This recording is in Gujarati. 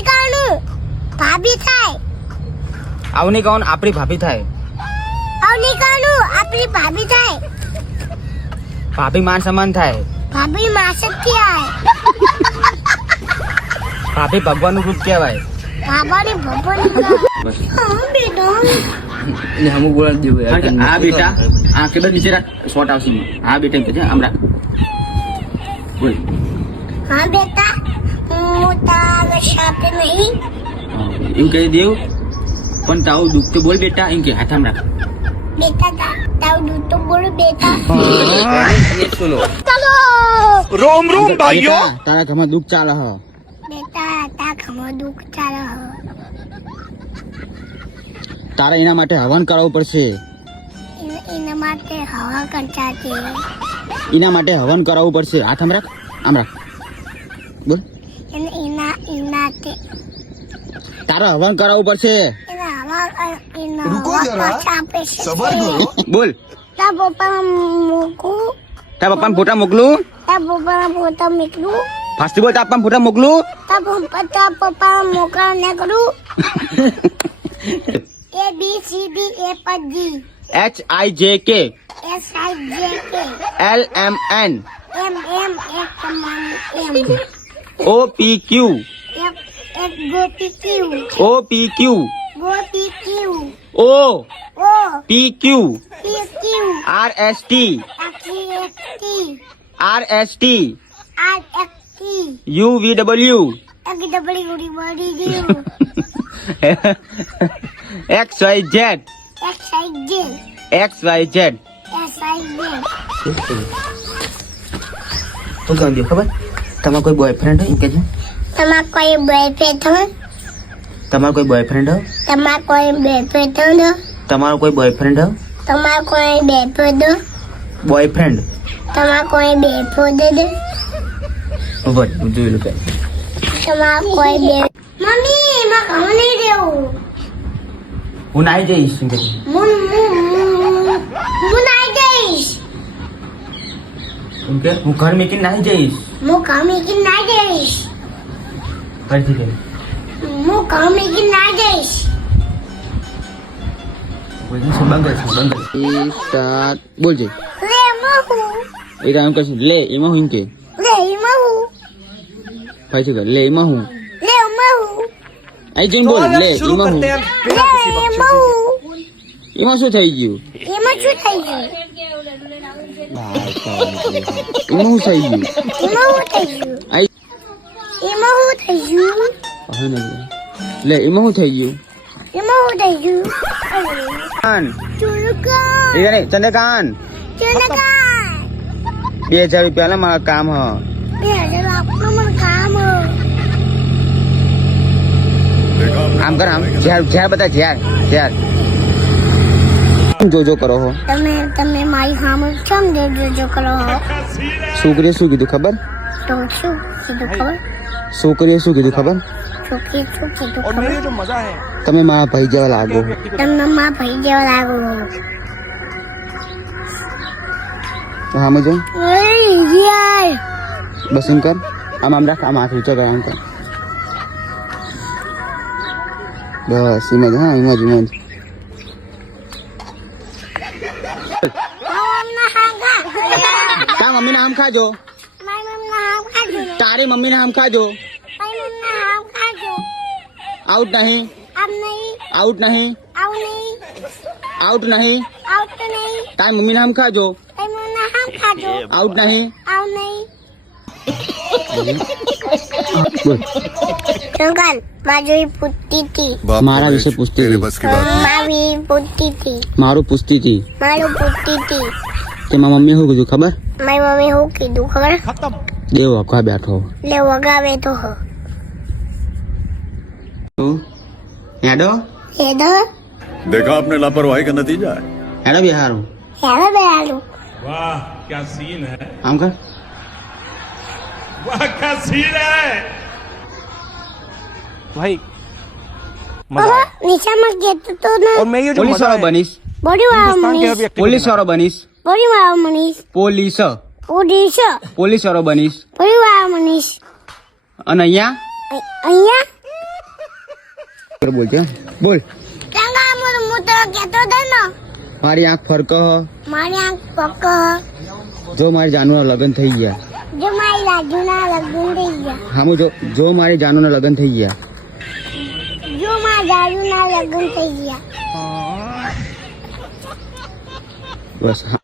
નહીં કહેવાનું ભાભી થાય. આવું નહીં કહેવાનું આપણી ભાભી થાય. આવું નહીં કહેવાનું આપણી ભાભી થાય. ભાભી માન સમાન થાય. ભાભી માસક કહેવાય. ભાભી ભગવાનનું રૂપ કહેવાય. ભાભાની ભગવાનની બસ હા બેટા એટલે અમુક બોલા દેવું આ બેટા આ કે નીચે રાખ શોર્ટ આવશે આ બેટા કે આમ રાખ બોલ હા બેટા હું તારા સાથે નહીં. એમ કહી દેવ પણ તારું દુઃખ તો બોલ બેટા એમ કે હાથ આમ રાખ બેટા તારું દૂધ તો બોલ બેટા. સુનો ચલો रोम रोम भाइयों તારા ઘરમાં દુઃખ ચાલે હ બેટા તા ખમો દુઃખ ચાલે હ. તારે એના માટે હવન કરાવવું પડશે. એના માટે હવા કંચાતી. એના માટે હવન કરાવવું પડશે. હાથ આમ રાખ બોલ એના તે તારે હવન કરાવવું પડશે. એના હવા એના रुको હવા जरा ચાપે છે. सबर करो બોલ તા પપ્પા મૂકું તારા પપ્પાને ફોટા મોકલું તા પપ્પા પોતા મૂકલું ફાસ્ટી બોલ તારા પપ્પાને ફોટા મોકલું તા પપ્પા મોકલા ને કરું. A B C D E F G HIJK S I J K LMN M M F M OPQ F F go P Q OPQ go P Q O O PQ P Q RST X T RST R X T UVW X W D D XYZ X I J XYZ S I J. શું કહી દો ખબર તમારો કોઈ બોયફ્રેન્ડ હોય કે છે તમાર કોઈ બોયફ્રેન્ડ હોય તમારો કોઈ બોયફ્રેન્ડ હોય તમાર કોઈ બોયફ્રેન્ડ હોય તમારો કોઈ બોયફ્રેન્ડ હોય તમાર કોઈ બોયફ્રેન્ડ હોય બોયફ્રેન્ડ તમાર કોઈ બોયફ્રેન્ડ હોય ઉભો હું જોઈ લો તમાર કોઈ બે મમ્મી એમાં ઘઉં નહીં દેવું. હું નાઈ જઈશ એમ કે છે. હું નાઈ જઈશ. એમ કે હું ઘર મૂકીને નાઈ જઈશ હું ઘઉં મૂકીને નાઈ જઈશ. ફરીથી કે હું ઘઉં મૂકીને નાઈ જઈશ. બંગલ એ સ્ટાર્ટ બોલજે લે એમાં હું એ કામ કરશું લે એમાં હું એમ કે લે એમાં હું ફરીથી કર લે એમાં હું લે એમાં હું આઈ જઈને બોલ લે એમાં હું લે એમાં હું એમાં શું થઈ ગયું એમાં શું થઈ ગયું એમાં શું થઈ ગયું એમાં હું થઈ ગયું આઈ એમાં હું થઈ ગયું હવે ન લે એમાં શું થઈ ગયું એમાં હું થઈ ગયું કાન ચુનકા એ નહીં ચંદ્રકાન ચુનકા 2000 રૂપિયા ના મારા કામ હ 2000 આપનું મને કામ હે. આમ કર આમ ઝેર બધા ઝેર જોજો કરો હો તમે મારી સામે ચમ જોજો કરો હો. છોકરીએ શું કીધું ખબર તો શું કીધું ખબર છોકરીએ શું કીધું ખબર છોકરી શું કીધું और ખબર मेरे जो मजा है તમે મારા ભાઈ જેવા લાગો છો તમને મારા ભાઈ જેવા લાગો હો. સામે જો યાર બસ એમ કર આમ રાખ આમ હાથ ઊંચો કર આમ કર બસ એમ જ હા એમ જ તારા મમ્મીને આમ ખાજો મારી મમ્મી આમ ખાજો તારી મમ્મીને આમ ખાજો મારી મમ્મી આમ ખાજો આઉટ નહીં આમ નહીં આઉટ નહીં આવ નહીં આઉટ નહીં આઉટ નહીં તારી મમ્મીને આમ ખાજો મારી મમ્મી આમ ખાજો આઉટ નહીં આવ નહીં. બોલ ચંગલ મારી પૂછતી હતી મારા વિશે પૂછતી હતી મારી પૂછતી હતી મારું પૂછતી હતી મારું પૂછતી હતી કે મારા મમ્મી શું કીધું ખબર મારી મમ્મી શું કીધું ખબર દેવ અખવા બેઠો લે વગાવે તો હો હેડો હેડો देखा आपने लापरवाही का नतीजा है હેડો બિહારું હેડો બેહાલું वाह क्या सीन है આમ કર वाह क्या सीन है भाई मजा आया। નીચામાં ગેતો તો ના और मैं ये जो પોલીસ मजा વાળો है બનીશ બોડી વાળો हिंदुस्तान के મનીષ हर व्यक्ति પોલીસ વાળો બનીશ બોડી વાળો મનીષ પોલીસ ઓડીશ પોલીસ વાળો બનીશ બોડી વાળો મનીષ અને અહીંયા અહીંયા બરાબર બોલજે હો. બોલ. ચંગા હું તો કહેતો હતો ને મારી આંખ ફરક હ. મારી આંખ પક જો મારી જાનુના લગ્ન થઈ ગયા. જો મારી રાજુના લગ્ન થઈ ગયા હા જો મારી જાનુના લગ્ન થઈ ગયા. જો મારા જારુના લગ્ન થઈ ગયા બસ હા.